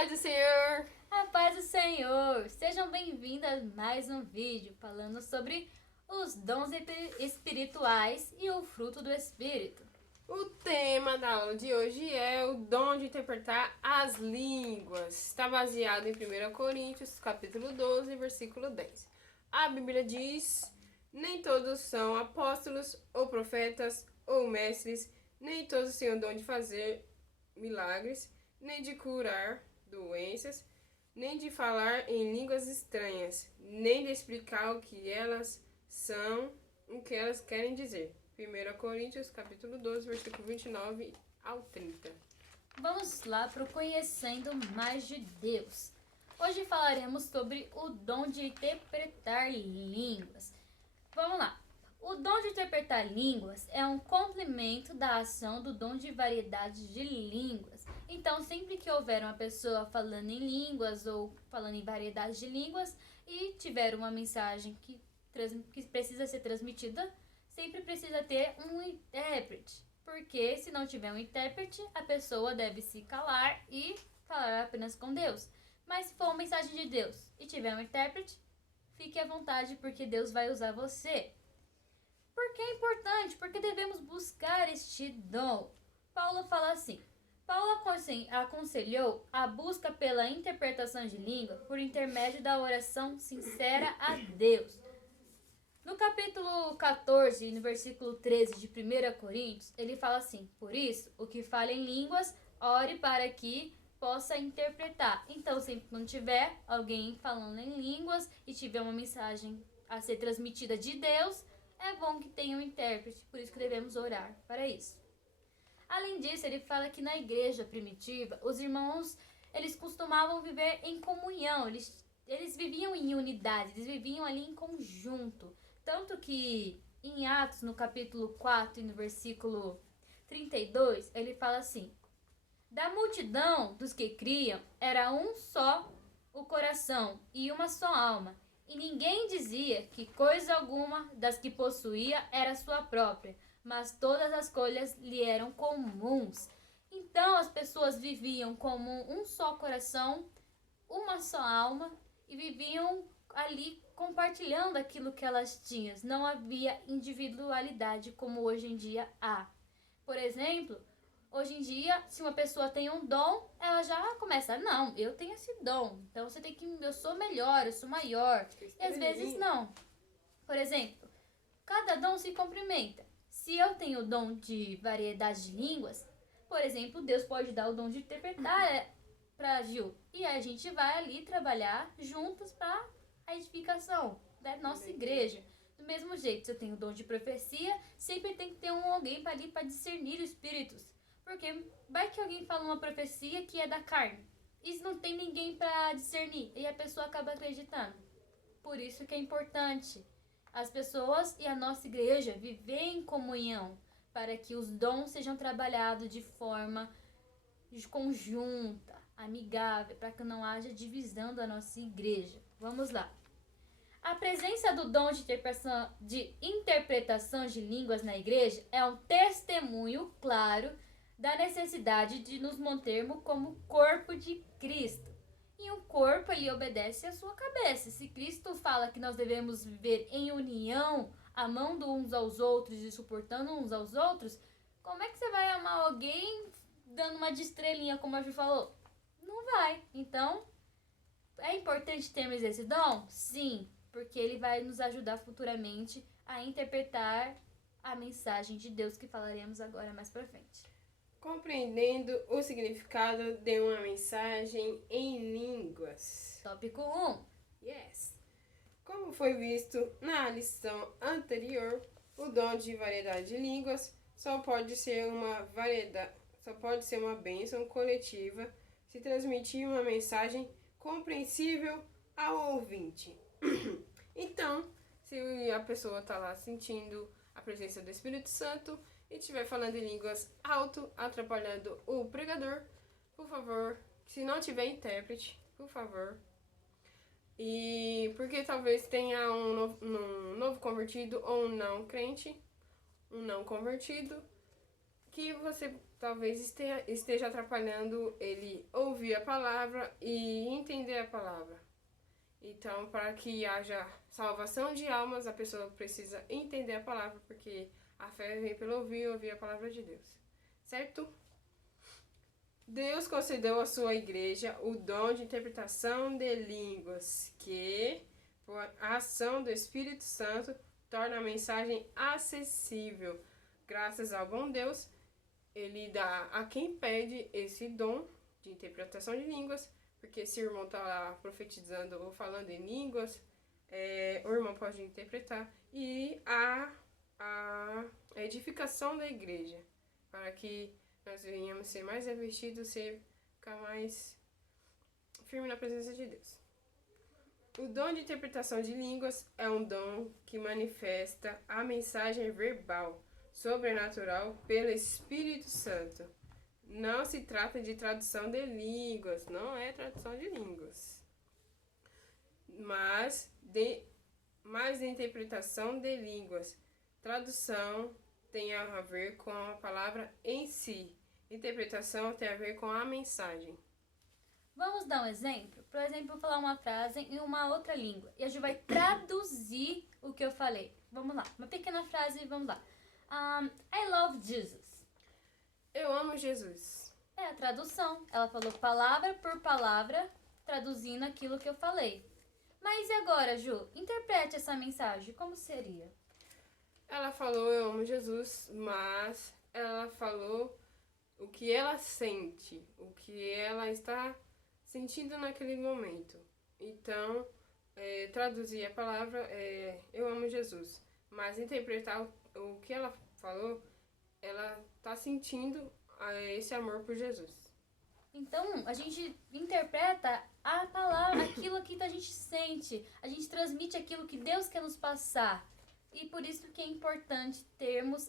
paz do Senhor! A paz do Senhor! Sejam bem-vindos a mais um vídeo falando sobre os dons espirituais e o fruto do Espírito. O tema da aula de hoje é o dom de interpretar as línguas. Está baseado em 1 Coríntios, capítulo 12, versículo 10. A Bíblia diz: nem todos são apóstolos ou profetas ou mestres, nem todos têm o dom de fazer milagres, nem de curar doenças, nem de falar em línguas estranhas, nem de explicar o que elas são, o que elas querem dizer. 1 Coríntios, capítulo 12, versículo 29 ao 30. Vamos lá para o Conhecendo Mais de Deus. Hoje falaremos sobre o dom de interpretar línguas. Vamos lá. O dom de interpretar línguas é um complemento da ação do dom de variedade de línguas. Então, sempre que houver uma pessoa falando em línguas ou falando em variedade de línguas e tiver uma mensagem que precisa ser transmitida, sempre precisa ter um intérprete. Porque se não tiver um intérprete, a pessoa deve se calar e falar apenas com Deus. Mas se for uma mensagem de Deus e tiver um intérprete, fique à vontade porque Deus vai usar você. Por que é importante? Porque devemos buscar este dom. Paulo fala assim: Paulo aconselhou a busca pela interpretação de língua por intermédio da oração sincera a Deus. No capítulo 14, no versículo 13 de 1 Coríntios, ele fala assim: por isso, o que fala em línguas, ore para que possa interpretar. Então, sempre que não tiver alguém falando em línguas e tiver uma mensagem a ser transmitida de Deus, é bom que tenha um intérprete, por isso que devemos orar para isso. Além disso, ele fala que na igreja primitiva, os irmãos, eles costumavam viver em comunhão, eles viviam em unidade, eles viviam ali em conjunto. Tanto que em Atos, no capítulo 4 e no versículo 32, ele fala assim: da multidão dos que criam, era um só o coração e uma só alma. E ninguém dizia que coisa alguma das que possuía era sua própria, mas todas as coisas lhe eram comuns. Então as pessoas viviam como um só coração, uma só alma, e viviam ali compartilhando aquilo que elas tinham. Não havia individualidade como hoje em dia há. Por exemplo, hoje em dia, se uma pessoa tem um dom, ela já começa: não, eu tenho esse dom, então você tem que, eu sou melhor, eu sou maior. E às vezes não. Por exemplo, cada dom se complementa. Se eu tenho o dom de variedade de línguas, por exemplo, Deus pode dar o dom de interpretar para Gil. E a gente vai ali trabalhar juntos para a edificação da nossa igreja. Do mesmo jeito, se eu tenho o dom de profecia, sempre tem que ter alguém ali para discernir os espíritos. Porque vai que alguém fala uma profecia que é da carne. E não tem ninguém para discernir. E a pessoa acaba acreditando. Por isso que é importante as pessoas e a nossa igreja viver em comunhão. Para que os dons sejam trabalhados de forma conjunta, amigável. Para que não haja divisão da nossa igreja. Vamos lá. A presença do dom de interpretação de línguas na igreja é um testemunho claro da necessidade de nos mantermos como corpo de Cristo. E um corpo, ele obedece à sua cabeça. Se Cristo fala que nós devemos viver em união, amando uns aos outros e suportando uns aos outros, como é que você vai amar alguém dando uma de estrelinha, como a Ju falou? Não vai. Então, é importante termos esse dom? Sim, porque ele vai nos ajudar futuramente a interpretar a mensagem de Deus que falaremos agora mais pra frente. Compreendendo o significado de uma mensagem em línguas. Tópico 1. Yes. Como foi visto na lição anterior, o dom de variedade de línguas só pode ser uma bênção coletiva se transmitir uma mensagem compreensível ao ouvinte. Então, se a pessoa está lá sentindo a presença do Espírito Santo e estiver falando em línguas alto, atrapalhando o pregador, por favor, se não tiver intérprete, por favor. E porque talvez tenha um novo convertido ou um não crente, um não convertido, que você talvez esteja atrapalhando ele ouvir a palavra e entender a palavra. Então, para que haja salvação de almas, a pessoa precisa entender a palavra, porque a fé vem pelo ouvir a palavra de Deus. Certo? Deus concedeu à sua igreja o dom de interpretação de línguas, que, por a ação do Espírito Santo, torna a mensagem acessível. Graças ao bom Deus, ele dá a quem pede esse dom de interpretação de línguas, porque se o irmão está lá profetizando ou falando em línguas, o irmão pode interpretar. E a edificação da igreja, para que nós venhamos ser mais revestidos, ficar mais firme na presença de Deus. O dom de interpretação de línguas é um dom que manifesta a mensagem verbal, sobrenatural, pelo Espírito Santo. Não se trata de tradução de línguas, não é tradução de línguas, mas de interpretação de línguas. Tradução tem a ver com a palavra em si. Interpretação tem a ver com a mensagem. Vamos dar um exemplo? Por exemplo, eu vou falar uma frase em uma outra língua e a gente vai traduzir o que eu falei. Vamos lá, uma pequena frase, vamos lá. I love Jesus. Eu amo Jesus. É a tradução. Ela falou palavra por palavra, traduzindo aquilo que eu falei. Mas e agora, Ju? Interprete essa mensagem. Como seria? Ela falou eu amo Jesus, mas ela falou o que ela sente, o que ela está sentindo naquele momento. Então, traduzir a palavra eu amo Jesus, mas interpretar o que ela falou, ela está sentindo esse amor por Jesus. Então, a gente interpreta a palavra, aquilo que a gente sente, a gente transmite aquilo que Deus quer nos passar. E por isso que é importante termos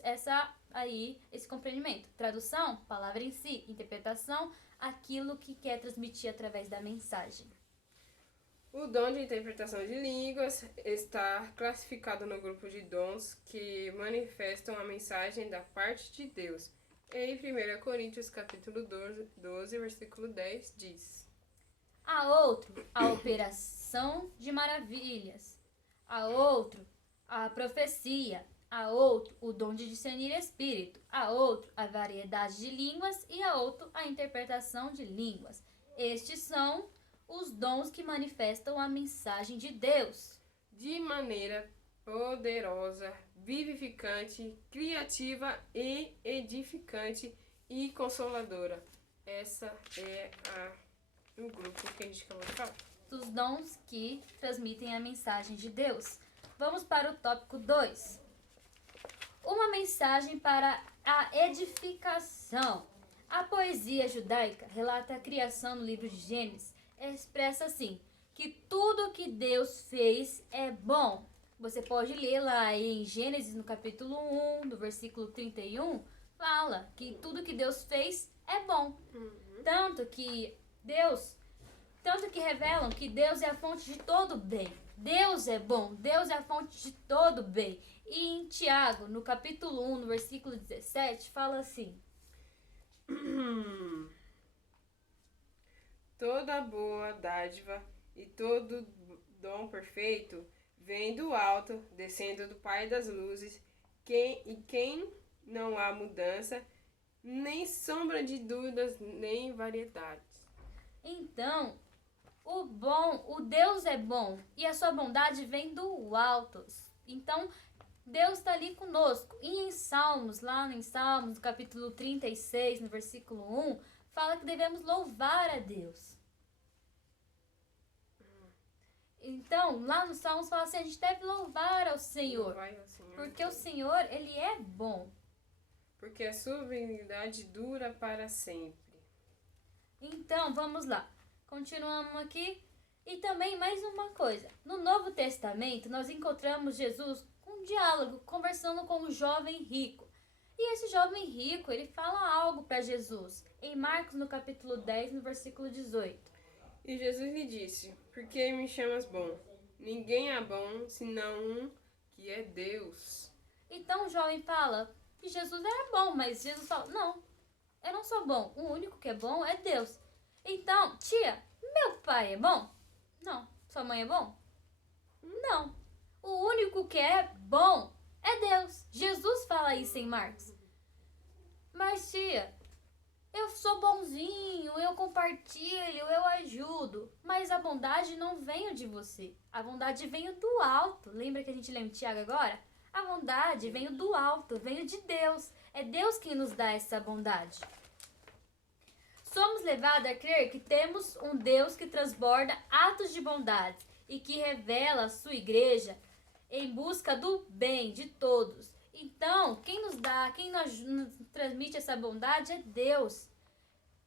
esse compreendimento. Tradução, palavra em si. Interpretação, aquilo que quer transmitir através da mensagem. O dom de interpretação de línguas está classificado no grupo de dons que manifestam a mensagem da parte de Deus. Em 1 Coríntios capítulo 12, versículo 10, diz: A outro, a operação de maravilhas. A outro, a profecia, a outro o dom de discernir espírito, a outro a variedade de línguas e a outro a interpretação de línguas. Estes são os dons que manifestam a mensagem de Deus. De maneira poderosa, vivificante, criativa e edificante e consoladora. Essa é o grupo que a gente acabou de falar. Os dons que transmitem a mensagem de Deus. Vamos para o tópico 2. Uma mensagem para a edificação. A poesia judaica relata a criação no livro de Gênesis. Expressa assim, que tudo que Deus fez é bom. Você pode ler lá em Gênesis, no capítulo 1, do versículo 31, fala que tudo que Deus fez é bom. Tanto que revelam que Deus é a fonte de todo bem. Deus é bom, Deus é a fonte de todo bem. E em Tiago, no capítulo 1, no versículo 17, fala assim: Toda boa dádiva e todo dom perfeito vem do alto, descendo do Pai das luzes, quem não há mudança, nem sombra de dúvidas, nem variedades. Então, o Deus é bom e a sua bondade vem do alto. Então, Deus está ali conosco. E em Salmos, no capítulo 36, no versículo 1, fala que devemos louvar a Deus. Então, lá no Salmos fala assim, a gente deve louvar ao Senhor. Porque o Senhor, Ele é bom. Porque a sua benignidade dura para sempre. Então, vamos lá. Continuamos aqui. E também mais uma coisa. No Novo Testamento, nós encontramos Jesus com um diálogo, conversando com um jovem rico. E esse jovem rico, ele fala algo para Jesus. Em Marcos, no capítulo 10, no versículo 18. E Jesus lhe disse: Por que me chamas bom? Ninguém é bom, senão um que é Deus. Então o jovem fala que Jesus era bom, mas Jesus fala, não, Eu não sou bom. O único que é bom é Deus. Então, tia, meu pai é bom? Não. Sua mãe é bom? Não. O único que é bom é Deus. Jesus fala isso em Marcos. Mas, tia, eu sou bonzinho, eu compartilho, eu ajudo. Mas a bondade não vem de você. A bondade vem do alto. Lembra que a gente leu em Tiago agora? A bondade vem do alto, vem de Deus. É Deus quem nos dá essa bondade. Somos levados a crer que temos um Deus que transborda atos de bondade e que revela a sua igreja em busca do bem de todos. Então, quem nos transmite essa bondade é Deus.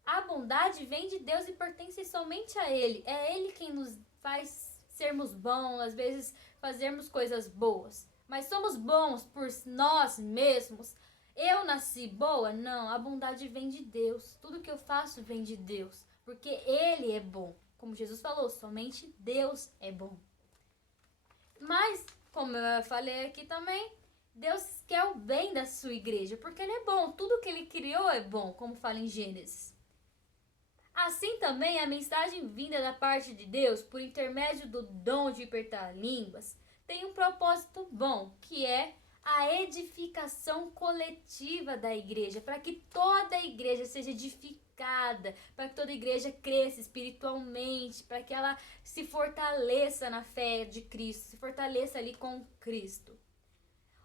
A bondade vem de Deus e pertence somente a Ele. É Ele quem nos faz sermos bons, às vezes fazermos coisas boas. Mas somos bons por nós mesmos. Eu nasci boa? Não, a bondade vem de Deus. Tudo que eu faço vem de Deus, porque Ele é bom. Como Jesus falou, somente Deus é bom. Mas, como eu falei aqui também, Deus quer o bem da sua igreja, porque Ele é bom. Tudo que Ele criou é bom, como fala em Gênesis. Assim também a mensagem vinda da parte de Deus, por intermédio do dom de interpretar línguas, tem um propósito bom, que é a edificação coletiva da igreja, para que toda a igreja seja edificada, para que toda a igreja cresça espiritualmente, para que ela se fortaleça na fé de Cristo, se fortaleça ali com Cristo.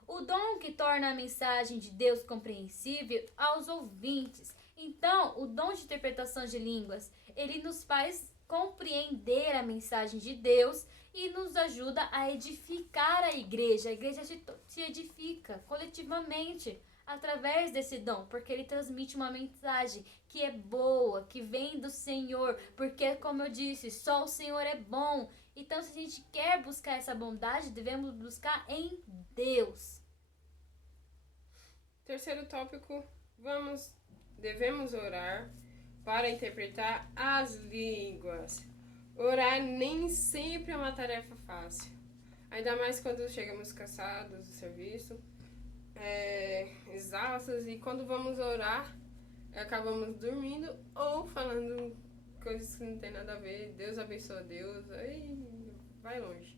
O dom que torna a mensagem de Deus compreensível aos ouvintes. Então, o dom de interpretação de línguas, ele nos faz compreender a mensagem de Deus e nos ajuda a edificar a igreja. A igreja se edifica coletivamente através desse dom, porque ele transmite uma mensagem que é boa, que vem do Senhor, porque, como eu disse, só o Senhor é bom. Então, se a gente quer buscar essa bondade, devemos buscar em Deus. Terceiro tópico, devemos orar para interpretar as línguas. Orar nem sempre é uma tarefa fácil, ainda mais quando chegamos cansados do serviço, exaustos, e quando vamos orar, acabamos dormindo ou falando coisas que não tem nada a ver. Deus abençoa Deus, aí vai longe.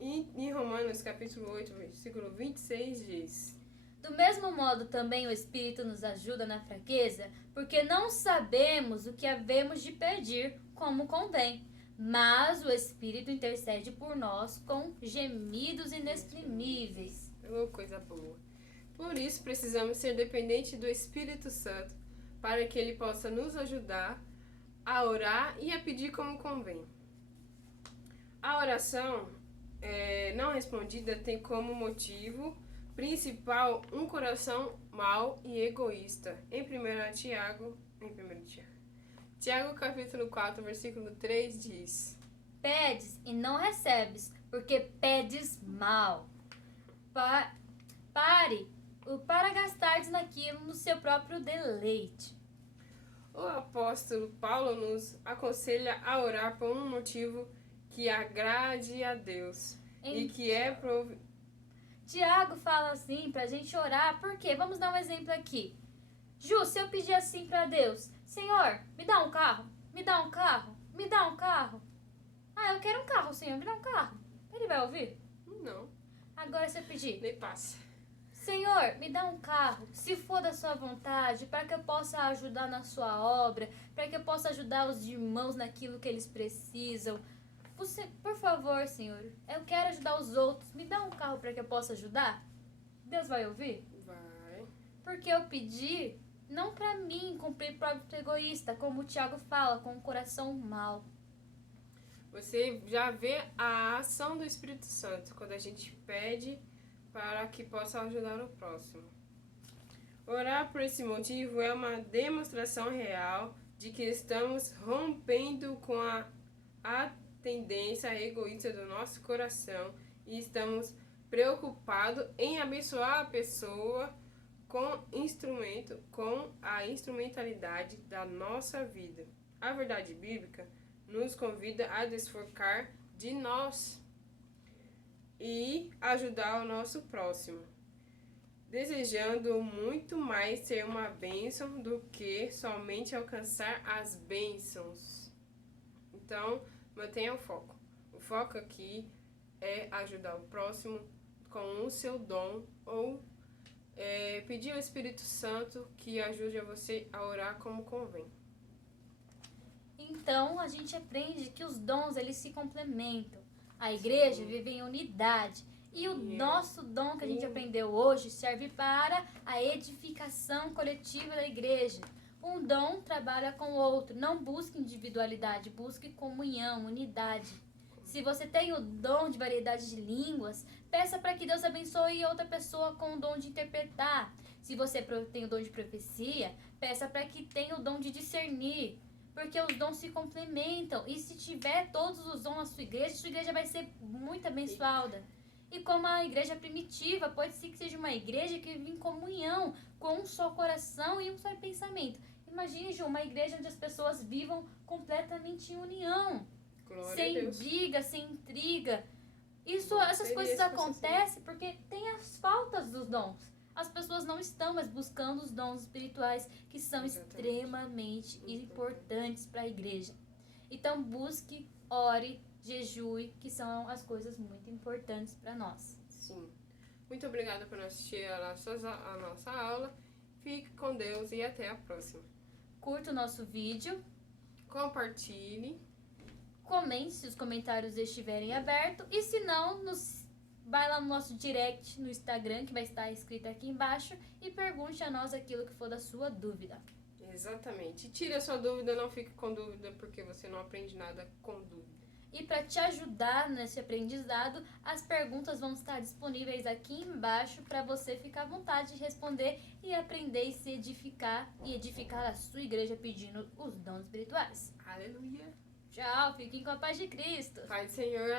E em Romanos capítulo 8, versículo 26 diz: Do mesmo modo também o Espírito nos ajuda na fraqueza, porque não sabemos o que havemos de pedir como convém, mas o Espírito intercede por nós com gemidos inexprimíveis. Coisa boa. Por isso precisamos ser dependentes do Espírito Santo, para que ele possa nos ajudar a orar e a pedir como convém. A oração não respondida tem como motivo principal um coração mau e egoísta. Em 1 Tiago, Tiago capítulo 4, versículo 3 diz: Pedes e não recebes, porque pedes mal. Para gastardes naquilo no seu próprio deleite. O apóstolo Paulo nos aconselha a orar por um motivo que agrade a Deus e que é Tiago fala assim pra gente orar, porque vamos dar um exemplo aqui. Ju, se eu pedir assim pra Deus: Senhor, me dá um carro, me dá um carro, me dá um carro. Ah, eu quero um carro, Senhor, me dá um carro. Ele vai ouvir? Não. Agora se eu pedir: Nem passa. Senhor, me dá um carro, se for da sua vontade, para que eu possa ajudar na sua obra, para que eu possa ajudar os irmãos naquilo que eles precisam. Você, por favor, Senhor, eu quero ajudar os outros. Me dá um carro para que eu possa ajudar? Deus vai ouvir? Vai. Porque eu pedi não para mim cumprir próprio egoísta, como o Tiago fala, com o coração mau. Você já vê a ação do Espírito Santo quando a gente pede para que possa ajudar o próximo. Orar por esse motivo é uma demonstração real de que estamos rompendo com a tendência egoísta do nosso coração e estamos preocupados em abençoar a pessoa com a instrumentalidade da nossa vida. A verdade bíblica nos convida a desfocar de nós e ajudar o nosso próximo. desejando muito mais ser uma bênção do que somente alcançar as bênçãos. Então, mantenha o foco. O foco aqui é ajudar o próximo com o seu dom ou pedir ao Espírito Santo que ajude a você a orar como convém. Então, a gente aprende que os dons, eles se complementam. A igreja vive em unidade. E o nosso dom que a gente aprendeu hoje serve para a edificação coletiva da igreja. Um dom trabalha com o outro. Não busque individualidade, busque comunhão, unidade. Se você tem o dom de variedade de línguas, peça para que Deus abençoe outra pessoa com o dom de interpretar. Se você tem o dom de profecia, peça para que tenha o dom de discernir. Porque os dons se complementam. E se tiver todos os dons na sua igreja vai ser muito abençoada. E como a igreja primitiva, pode ser que seja uma igreja que vive em comunhão, com um só coração e um só pensamento. Imagine, Ju, uma igreja onde as pessoas vivam completamente em união. Glória Sem a Deus. briga, sem intriga. Essas coisas acontecem porque tem as faltas dos dons. As pessoas não estão mais buscando os dons espirituais que são extremamente importantes para a igreja. Então busque, ore, jejue, que são as coisas muito importantes para nós. Sim. Muito obrigada por assistir a nossa aula. Fique com Deus e até a próxima. Curta o nosso vídeo. Compartilhe. Comente se os comentários estiverem abertos. E se não, vai lá no nosso direct no Instagram, que vai estar escrito aqui embaixo, e pergunte a nós aquilo que for da sua dúvida. Exatamente. Tire a sua dúvida, não fique com dúvida, porque você não aprende nada com dúvida. E para te ajudar nesse aprendizado, as perguntas vão estar disponíveis aqui embaixo para você ficar à vontade de responder e aprender e se edificar e edificar a sua igreja pedindo os dons espirituais. Aleluia. Tchau, fiquem com a paz de Cristo. Pai do Senhor.